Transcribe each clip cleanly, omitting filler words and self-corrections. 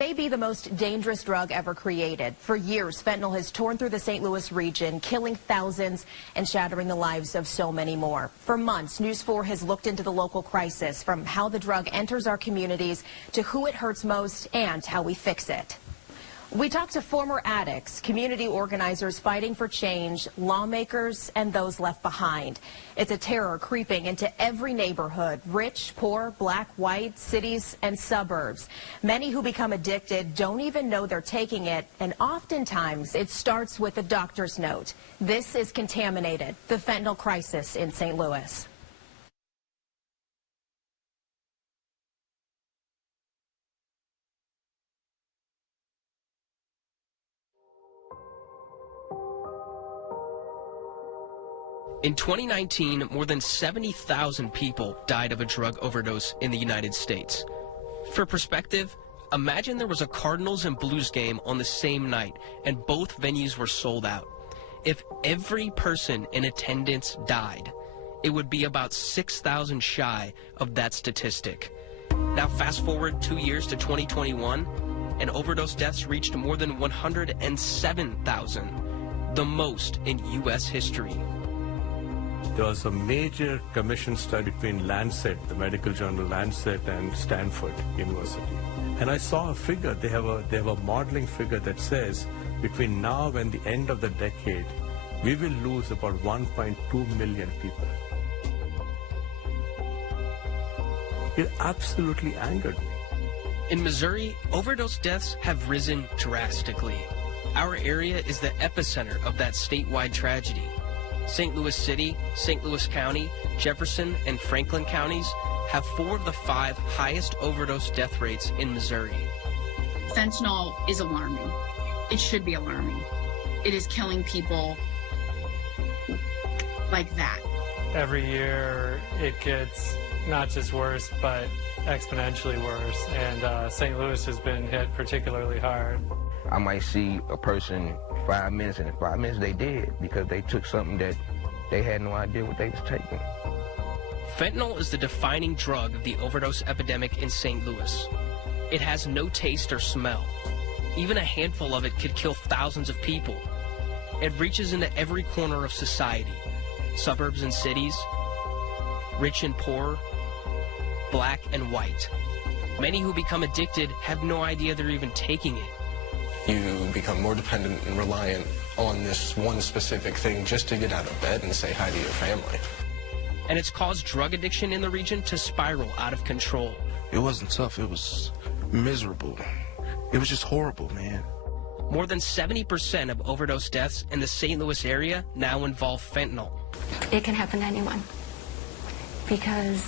May be the most dangerous drug ever created. For years, fentanyl has torn through the St. Louis region, killing thousands and shattering the lives of so many more. For months, News 4 has looked into the local crisis, from how the drug enters our communities to who it hurts most and how we fix it. We talked to former addicts, community organizers fighting for change, lawmakers, and those left behind. It's a terror creeping into every neighborhood, rich, poor, black, white, cities, and suburbs. Many who become addicted don't even know they're taking it, and oftentimes it starts with a doctor's note. This is Contaminated, the fentanyl crisis in St. Louis. In 2019, more than 70,000 people died of a drug overdose in the United States. For perspective, imagine there was a Cardinals and Blues game on the same night and both venues were sold out. If every person in attendance died, it would be about 6,000 shy of that statistic. Now fast forward 2 years to 2021, and overdose deaths reached more than 107,000, the most in U.S. history. There was a major commission study between Lancet, the medical journal Lancet, and Stanford University. And I saw a figure, they have a modeling figure that says between now and the end of the decade, we will lose about 1.2 million people. It absolutely angered me. In Missouri, overdose deaths have risen drastically. Our area is the epicenter of that statewide tragedy. St. Louis City, St. Louis County, Jefferson, and Franklin counties have 4 of the 5 highest overdose death rates in Missouri. Fentanyl is alarming. It should be alarming. It is killing people like that. Every year it gets not just worse, but exponentially worse, and St. Louis has been hit particularly hard. I might see a person 5 minutes, and in 5 minutes they dead because they took something that they had no idea what they was taking. Fentanyl is the defining drug of the overdose epidemic in St. Louis. It has no taste or smell. Even a handful of it could kill thousands of people. It reaches into every corner of society, suburbs and cities, rich and poor, black and white. Many who become addicted have no idea they're even taking it. You become more dependent and reliant on this one specific thing just to get out of bed and say hi to your family. And it's caused drug addiction in the region to spiral out of control. It wasn't tough, it was miserable. It was just horrible, man. More than 70% of overdose deaths in the St. Louis area now involve fentanyl. It can happen to anyone because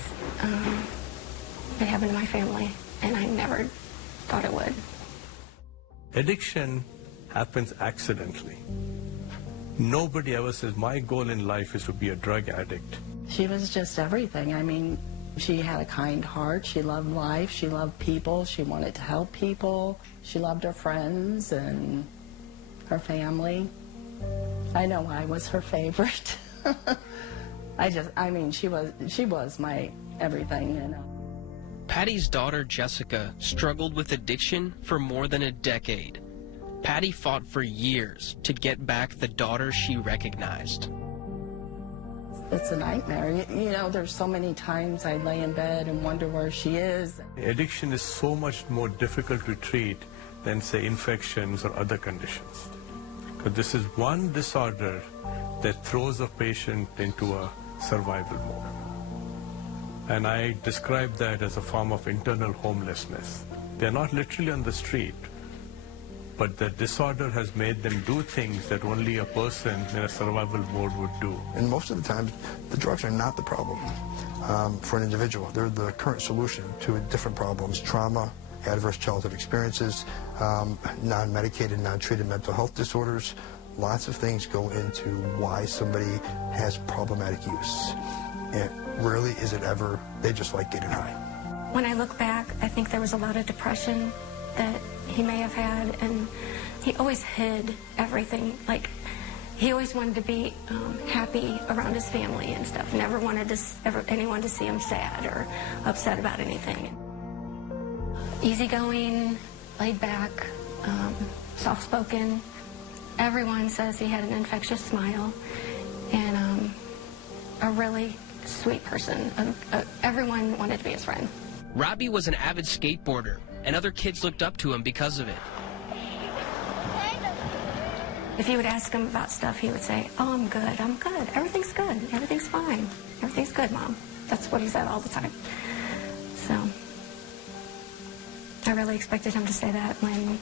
it happened to my family, and I never thought it would. Addiction happens accidentally. Nobody ever says, my goal in life is to be a drug addict. She was just everything. I mean, she had a kind heart. She loved life. She loved people. She wanted to help people. She loved her friends and her family. I know I was her favorite. I mean, she was my everything, you know. Patty's daughter, Jessica, struggled with addiction for more than a decade. Patty fought for years to get back the daughter she recognized. It's a nightmare. You know, there's so many times I lay in bed and wonder where she is. Addiction is so much more difficult to treat than, say, infections or other conditions. Because this is one disorder that throws a patient into a survival mode. And I describe that as a form of internal homelessness. They're not literally on the street, but the disorder has made them do things that only a person in a survival mode would do. And most of the time, the drugs are not the problem for an individual. They're the current solution to different problems: trauma, adverse childhood experiences, non-medicated, non-treated mental health disorders. Lots of things go into why somebody has problematic use. And rarely is it ever, they just like getting high. When I look back, I think there was a lot of depression that he may have had, and he always hid everything. Like, he always wanted to be happy around his family and stuff. Never wanted anyone to see him sad or upset about anything. Easygoing, laid back, soft-spoken. Everyone says he had an infectious smile, and a really sweet person. Everyone wanted to be his friend. Robbie was an avid skateboarder, and other kids looked up to him because of it. If you would ask him about stuff, he would say, "Oh, I'm good, everything's good, everything's fine, everything's good, Mom." That's what he said all the time. So I really expected him to say that when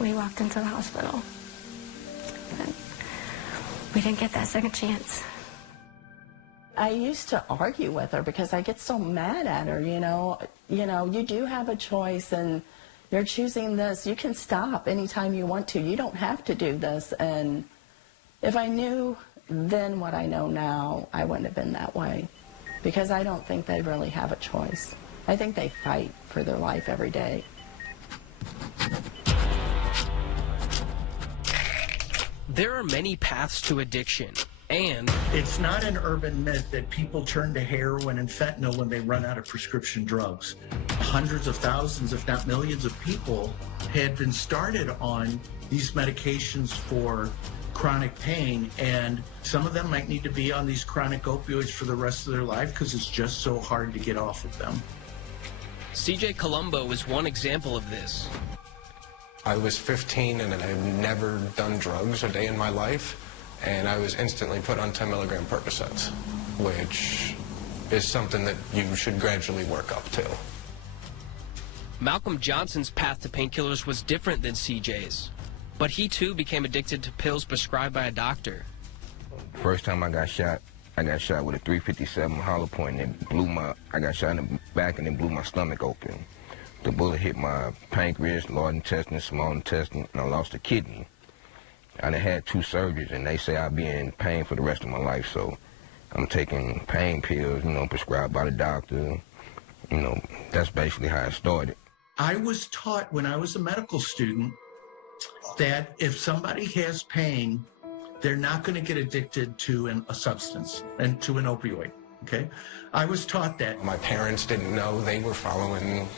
we walked into the hospital. But we didn't get that second chance. I used to argue with her because I get so mad at her, you know, you do have a choice and you're choosing this. You can stop anytime you want to. You don't have to do this. And if I knew then what I know now, I wouldn't have been that way, because I don't think they really have a choice. I think they fight for their life every day. There are many paths to addiction, and it's not an urban myth that people turn to heroin and fentanyl when they run out of prescription drugs. Hundreds of thousands, if not millions of people had been started on these medications for chronic pain, and some of them might need to be on these chronic opioids for the rest of their life because it's just so hard to get off of them. CJ Colombo is one example of this. I was 15 and I had never done drugs a day in my life, and I was instantly put on 10 milligram Percocets, which is something that you should gradually work up to. Malcolm Johnson's path to painkillers was different than CJ's, but he too became addicted to pills prescribed by a doctor. First time I got shot with a .357 hollow point, and I got shot in the back and it blew my stomach open. The bullet hit my pancreas, large intestine, small intestine, and I lost a kidney. I done had 2 surgeries, and they say I'll be in pain for the rest of my life, so I'm taking pain pills, prescribed by the doctor. That's basically how it started. I was taught when I was a medical student that if somebody has pain, they're not going to get addicted to a substance and to an opioid, okay? I was taught that. My parents didn't know. They were following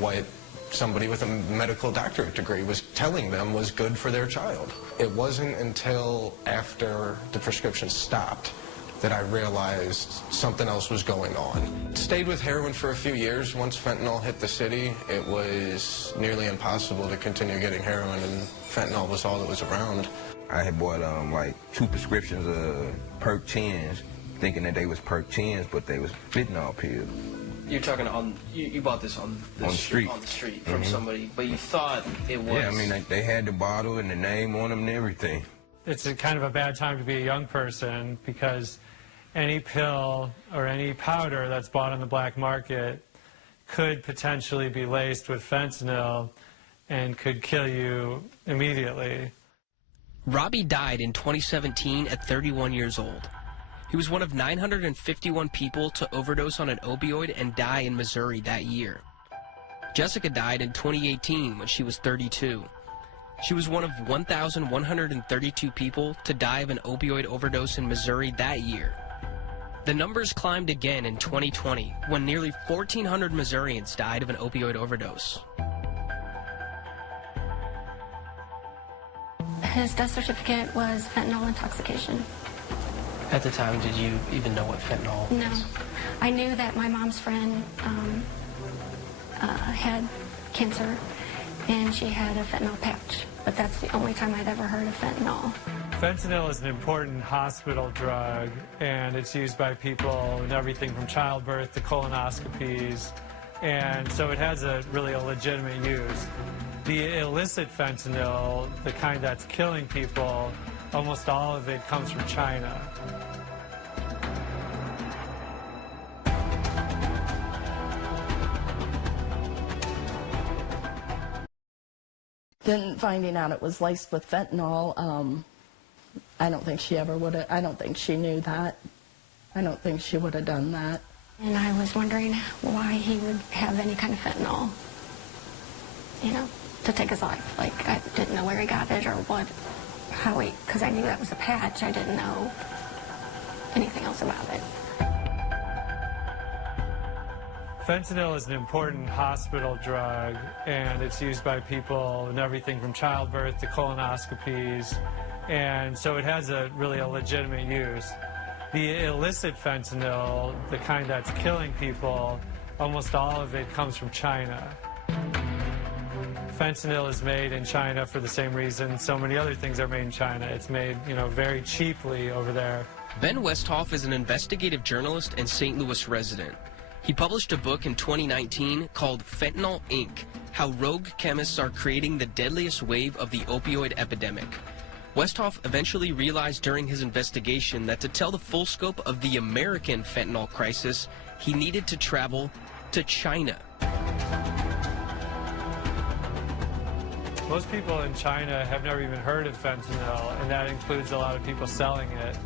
what somebody with a medical doctorate degree was telling them was good for their child. It wasn't until after the prescription stopped that I realized something else was going on. Stayed with heroin for a few years. Once fentanyl hit the city, it was nearly impossible to continue getting heroin, and fentanyl was all that was around. I had bought like 2 prescriptions of Perc 10s, thinking that they was Perc 10s, but they was fentanyl pills. You're talking on, you bought this on the street from somebody, but you thought it was... Yeah, I mean, they had the bottle and the name on them and everything. It's a kind of a bad time to be a young person, because any pill or any powder that's bought on the black market could potentially be laced with fentanyl and could kill you immediately. Robbie died in 2017 at 31 years old. He was one of 951 people to overdose on an opioid and die in Missouri that year. Jessica died in 2018 when she was 32. She was one of 1,132 people to die of an opioid overdose in Missouri that year. The numbers climbed again in 2020 when nearly 1,400 Missourians died of an opioid overdose. His death certificate was fentanyl intoxication. At the time, did you even know what fentanyl was? No. I knew that my mom's friend had cancer, and she had a fentanyl patch, but that's the only time I'd ever heard of fentanyl. Fentanyl is an important hospital drug, and it's used by people in everything from childbirth to colonoscopies, and so it has really a legitimate use. The illicit fentanyl, the kind that's killing people, almost all of it comes from China. Then finding out it was laced with fentanyl, I don't think she ever would have, I don't think she knew that. I don't think she would have done that. And I was wondering why he would have any kind of fentanyl, to take his life. Like, I didn't know where he got it or because I knew that was a patch. I didn't know anything else about it. Fentanyl is an important hospital drug, and it's used by people in everything from childbirth to colonoscopies, and so it has really a legitimate use. The illicit fentanyl, the kind that's killing people, almost all of it comes from China. Fentanyl is made in China for the same reason so many other things are made in China. It's made, very cheaply over there. Ben Westhoff is an investigative journalist and St. Louis resident. He published a book in 2019 called Fentanyl, Inc., How Rogue Chemists Are Creating the Deadliest Wave of the Opioid Epidemic. Westhoff eventually realized during his investigation that to tell the full scope of the American fentanyl crisis, he needed to travel to China. Most people in China have never even heard of fentanyl, and that includes a lot of people selling it.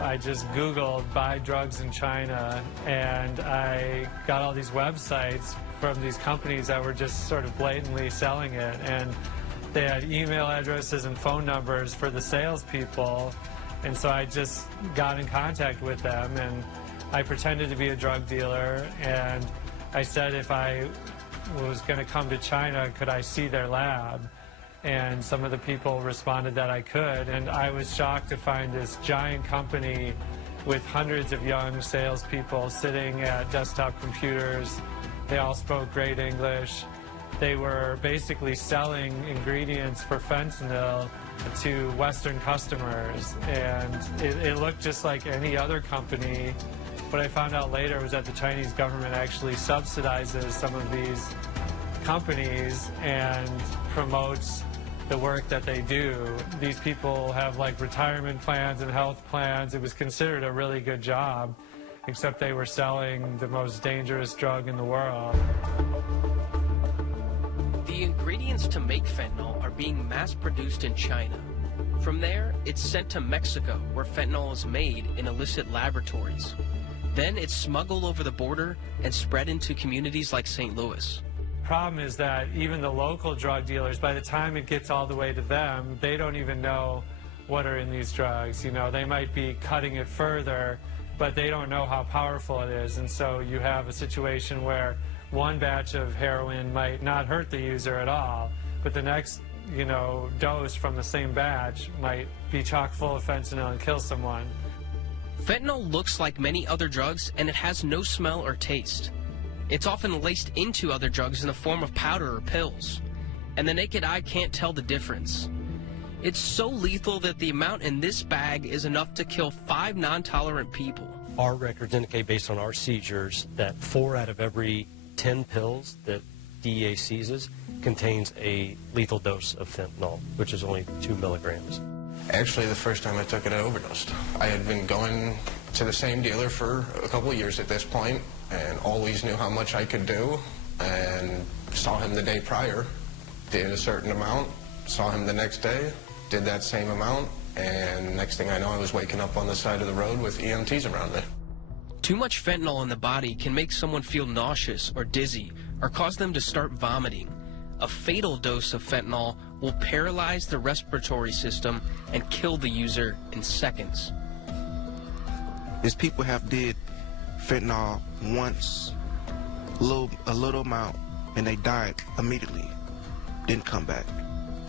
I just Googled buy drugs in China, and I got all these websites from these companies that were just sort of blatantly selling it, and they had email addresses and phone numbers for the salespeople, and so I just got in contact with them, and I pretended to be a drug dealer, and I said if I was going to come to China, could I see their lab? And some of the people responded that I could, and I was shocked to find this giant company with hundreds of young salespeople sitting at desktop computers. They all spoke great English. They were basically selling ingredients for fentanyl to Western customers, and it looked just like any other company. What I found out later was that the Chinese government actually subsidizes some of these companies and promotes the work that they do. These people have like retirement plans and health plans. It was considered a really good job, except they were selling the most dangerous drug in the world. The ingredients to make fentanyl are being mass-produced in China. From there, it's sent to Mexico, where fentanyl is made in illicit laboratories. Then it's smuggled over the border and spread into communities like St. Louis. Problem is that even the local drug dealers, by the time it gets all the way to them, they don't even know what are in these drugs. They might be cutting it further, but they don't know how powerful it is. And so you have a situation where one batch of heroin might not hurt the user at all, but the next, dose from the same batch might be chock full of fentanyl and kill someone. Fentanyl looks like many other drugs, and it has no smell or taste. It's often laced into other drugs in the form of powder or pills, and the naked eye can't tell the difference. It's so lethal that the amount in this bag is enough to kill 5 non-tolerant people. Our records indicate, based on our seizures, that 4 out of every 10 pills that DEA seizes contains a lethal dose of fentanyl, which is only 2 milligrams. Actually, the first time I took it, I overdosed. I had been going to the same dealer for a couple of years at this point, and always knew how much I could do, and saw him the day prior, did a certain amount, saw him the next day, did that same amount, and next thing I know, I was waking up on the side of the road with EMTs around me. Too much fentanyl in the body can make someone feel nauseous or dizzy, or cause them to start vomiting. A fatal dose of fentanyl will paralyze the respiratory system and kill the user in seconds. Is people have did fentanyl once, a little amount, and they died immediately, didn't come back.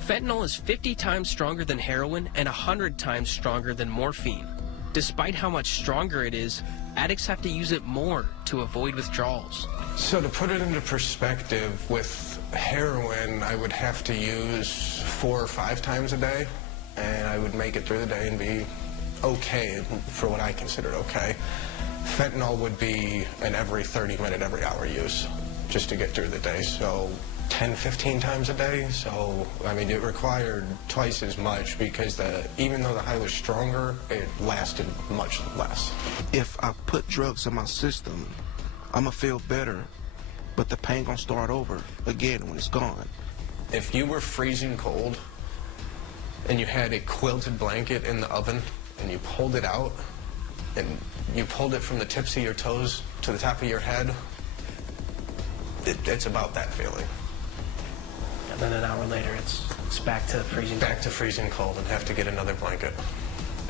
Fentanyl is 50 times stronger than heroin and 100 times stronger than morphine. Despite how much stronger it is, addicts have to use it more to avoid withdrawals. So to put it into perspective, with heroin, I would have to use 4 or 5 times a day, and I would make it through the day and be okay for what I considered okay. Fentanyl would be an every 30-minute, every hour use just to get through the day. So 10, 15 times a day. So, I mean, it required twice as much because even though the high was stronger, it lasted much less. If I put drugs in my system, I'm going to feel better, but the pain going to start over again when it's gone. If you were freezing cold and you had a quilted blanket in the oven and you pulled it out and you pulled it from the tips of your toes to the top of your head, it's about that feeling. And then an hour later, it's back to freezing cold. Back to freezing cold and have to get another blanket.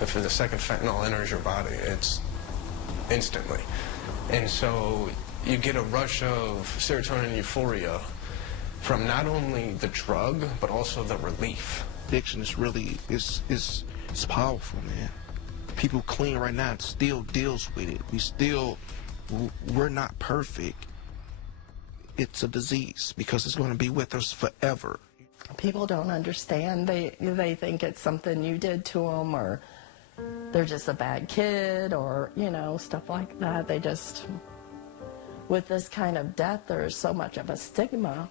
If the second fentanyl enters your body, it's instantly. And so You get a rush of serotonin and euphoria from not only the drug, but also the relief. Addiction is really, it's powerful, man. People clean right now still deals with it. We're not perfect. It's a disease because it's going to be with us forever. People don't understand. They think it's something you did to them, or they're just a bad kid, or, you know, stuff like that. They just, with this kind of death, there's so much of a stigma.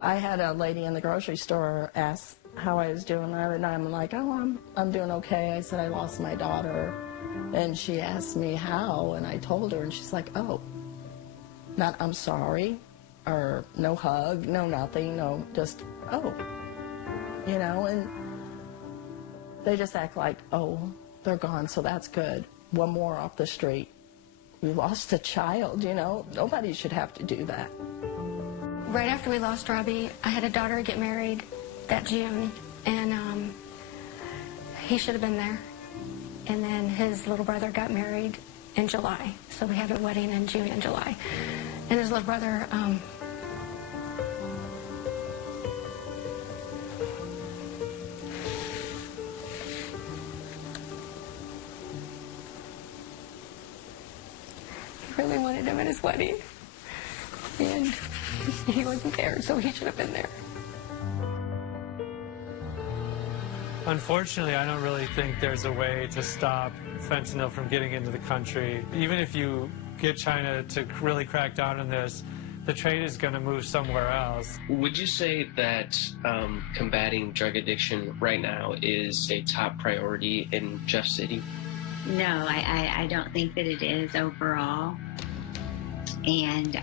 I had a lady in the grocery store ask how I was doing, and I'm like, oh, I'm doing okay. I said I lost my daughter, and she asked me how, and I told her, and she's like, oh, not I'm sorry, or no hug, no nothing, no, just, oh, you know, and they just act like, oh, they're gone, so that's good. One more off the street. We lost a child, you know. Nobody should have to do that. Right after we lost Robbie, I had a daughter get married that June, and he should have been there. And then his little brother got married in July, so we had a wedding in June and July. And his little brother, he really wanted him at his wedding, and he wasn't there, so he should have been there. Unfortunately, I don't really think there's a way to stop fentanyl from getting into the country. Even if you get China to really crack down on this, the trade is going to move somewhere else. Would you say that combating drug addiction right now is a top priority in Jeff City? No, I don't think that it is overall. And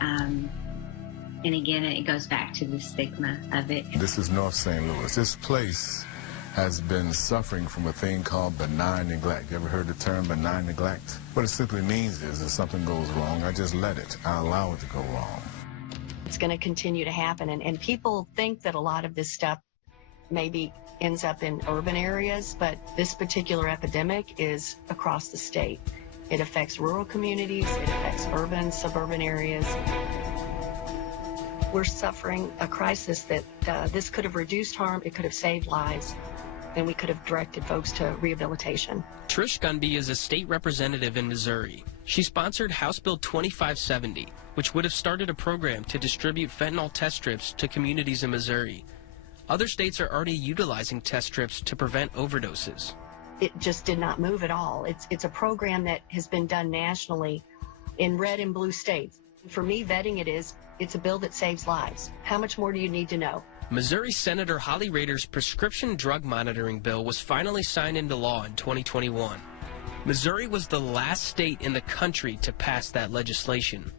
again, it goes back to the stigma of it. This is North St. Louis. This place has been suffering from a thing called benign neglect. You ever heard the term benign neglect? What it simply means is if something goes wrong, I just let it. I allow it to go wrong. It's going to continue to happen, and people think that a lot of this stuff maybe ends up in urban areas, but this particular epidemic is across the state. It affects rural communities, it affects urban, suburban areas. We're suffering a crisis that this could have reduced harm, it could have saved lives, and we could have directed folks to rehabilitation. Trish Gunby is a state representative in Missouri. She sponsored House Bill 2570, which would have started a program to distribute fentanyl test strips to communities in Missouri. Other states are already utilizing test strips to prevent overdoses. It just did not move at all. It's a program that has been done nationally in red and blue states. For me, vetting it's a bill that saves lives. How much more do you need to know? Missouri Senator Holly Rader's prescription drug monitoring bill was finally signed into law in 2021. Missouri was the last state in the country to pass that legislation.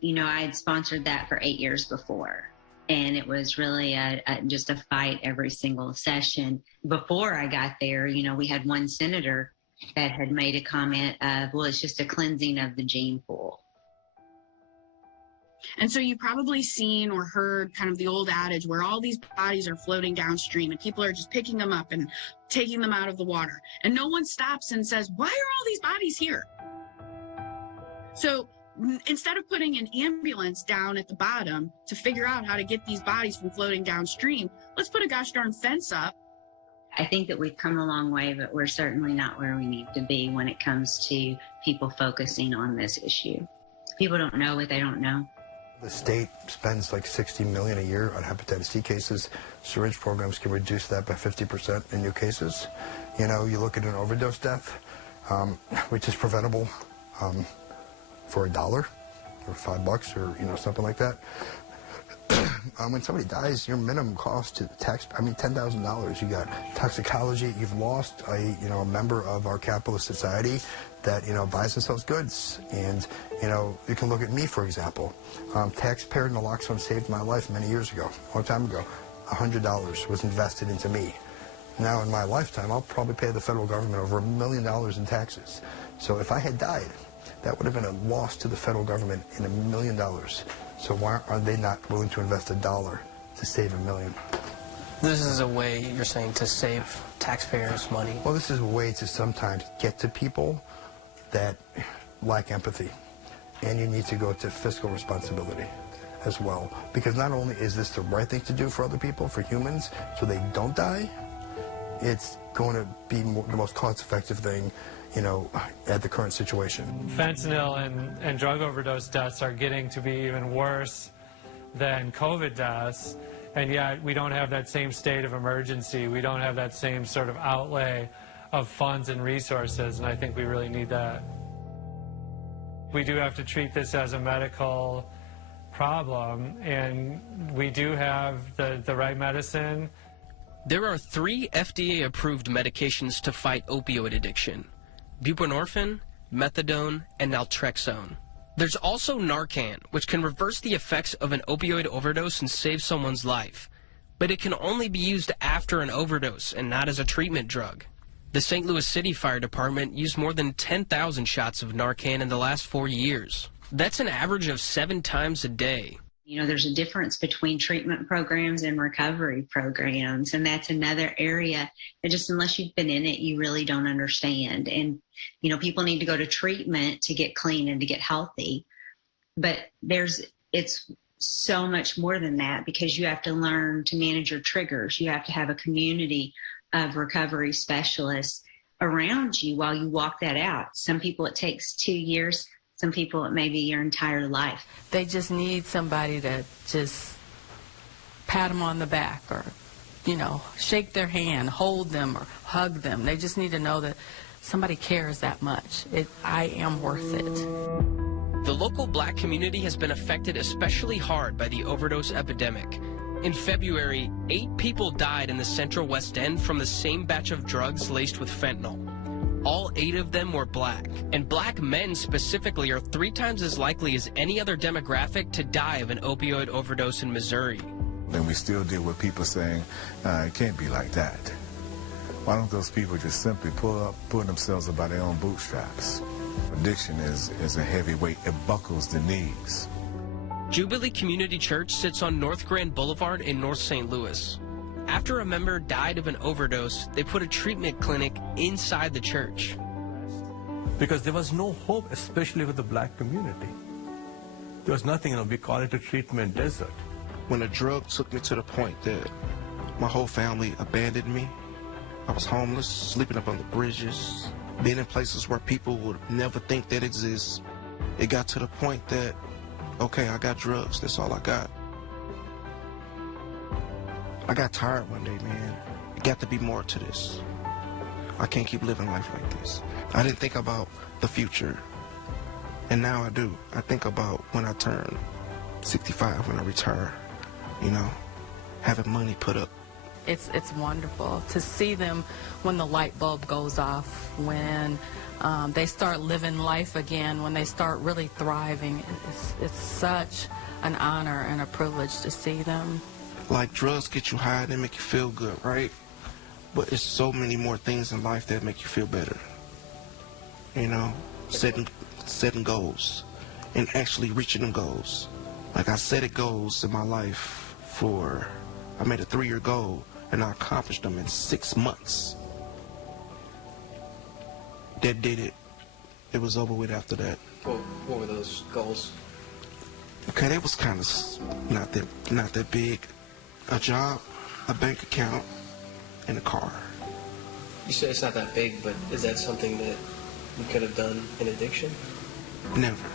You know, I had sponsored that for 8 years before, and it was really just a fight every single session. Before I got there, you know, we had one senator that had made a comment of, well, it's just a cleansing of the gene pool. And so you've probably seen or heard kind of the old adage where all these bodies are floating downstream and people are just picking them up and taking them out of the water. And no one stops and says, why are all these bodies here? So instead of putting an ambulance down at the bottom to figure out how to get these bodies from floating downstream, let's put a gosh darn fence up. I think that we've come a long way, but we're certainly not where we need to be when it comes to people focusing on this issue. People don't know what they don't know. The state spends like $60 million a year on hepatitis C cases. Syringe programs can reduce that by 50% in new cases. You know, you look at an overdose death, which is preventable for $1 or $5 or, you know, something like that. When somebody dies, your minimum cost to the tax, $10,000. You got toxicology. You've lost a member of our capitalist society that, you know, buys and sells goods. And, you know, you can look at me, for example. Taxpayer naloxone saved my life many years ago, a long time ago. $100 was invested into me. Now, in my lifetime, I'll probably pay the federal government over $1 million in taxes. So if I had died, that would have been a loss to the federal government in $1 million. So why are they not willing to invest $1 to save $1 million? This is a way, you're saying, to save taxpayers money? Well, this is a way to sometimes get to people that lack empathy. and you need to go to fiscal responsibility as well. Because not only is this the right thing to do for other people, for humans, so they don't die, it's going to be the most cost-effective thing, you know, at the current situation. Fentanyl and drug overdose deaths are getting to be even worse than COVID deaths, and yet we don't have that same state of emergency. We don't have that same sort of outlay of funds and resources, and I think we really need that. We do have to treat this as a medical problem, and we do have the right medicine. There are 3 FDA-approved medications to fight opioid addiction: buprenorphine, methadone, and naltrexone. There's also Narcan, which can reverse the effects of an opioid overdose and save someone's life. But it can only be used after an overdose and not as a treatment drug. The St. Louis City Fire Department used more than 10,000 shots of Narcan in the last 4 years. That's an average of 7 times a day. You know, there's a difference between treatment programs and recovery programs, and that's another area that just unless you've been in it, you really don't understand. And, you know, people need to go to treatment to get clean and to get healthy, but it's so much more than that, because you have to learn to manage your triggers. You have to have a community of recovery specialists around you while you walk that out. Some people it takes 2 years. Some people, it may be your entire life. They just need somebody to just pat them on the back or, you know, shake their hand, hold them or hug them. They just need to know that somebody cares that much. I am worth it. The local black community has been affected especially hard by the overdose epidemic. In February, 8 people died in the Central West End from the same batch of drugs laced with fentanyl. All 8 of them were black, and black men specifically are 3 times as likely as any other demographic to die of an opioid overdose in Missouri. And we still deal with people saying, it can't be like that. Why don't those people just simply pull themselves up by their own bootstraps? Addiction is a heavy weight. It buckles the knees. Jubilee Community Church sits on North Grand Boulevard in North St. Louis. After a member died of an overdose, they put a treatment clinic inside the church. Because there was no hope, especially with the black community. There was nothing, we call it a treatment desert. When a drug took me to the point that my whole family abandoned me, I was homeless, sleeping up on the bridges, being in places where people would never think that exists. It got to the point that, okay, I got drugs, that's all I got. I got tired one day, man. It got to be more to this. I can't keep living life like this. I didn't think about the future, and now I do. I think about when I turn 65, when I retire, you know, having money put up. It's wonderful to see them when the light bulb goes off, when they start living life again, when they start really thriving. It's such an honor and a privilege to see them. Like, drugs get you high, they make you feel good, right? But it's so many more things in life that make you feel better. You know, setting goals and actually reaching them goals. Like, I set goals in my life I made a 3-year goal, and I accomplished them in 6 months. That did it. It was over with after that. What were those goals? Okay, they was kind of not that big. A job, a bank account, and a car. You say it's not that big, but is that something that you could have done in addiction? Never.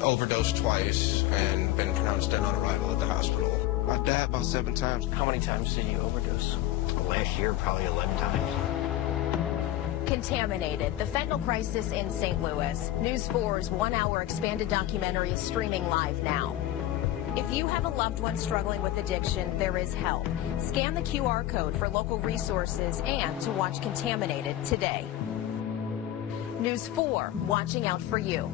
Overdosed twice and been pronounced dead on arrival at the hospital. I died about 7 times. How many times did you overdose? Last year, probably 11 times. Contaminated, the fentanyl crisis in St. Louis. News 4's 1-hour expanded documentary is streaming live now. If you have a loved one struggling with addiction, there is help. Scan the QR code for local resources and to watch Contaminated today. News 4, watching out for you.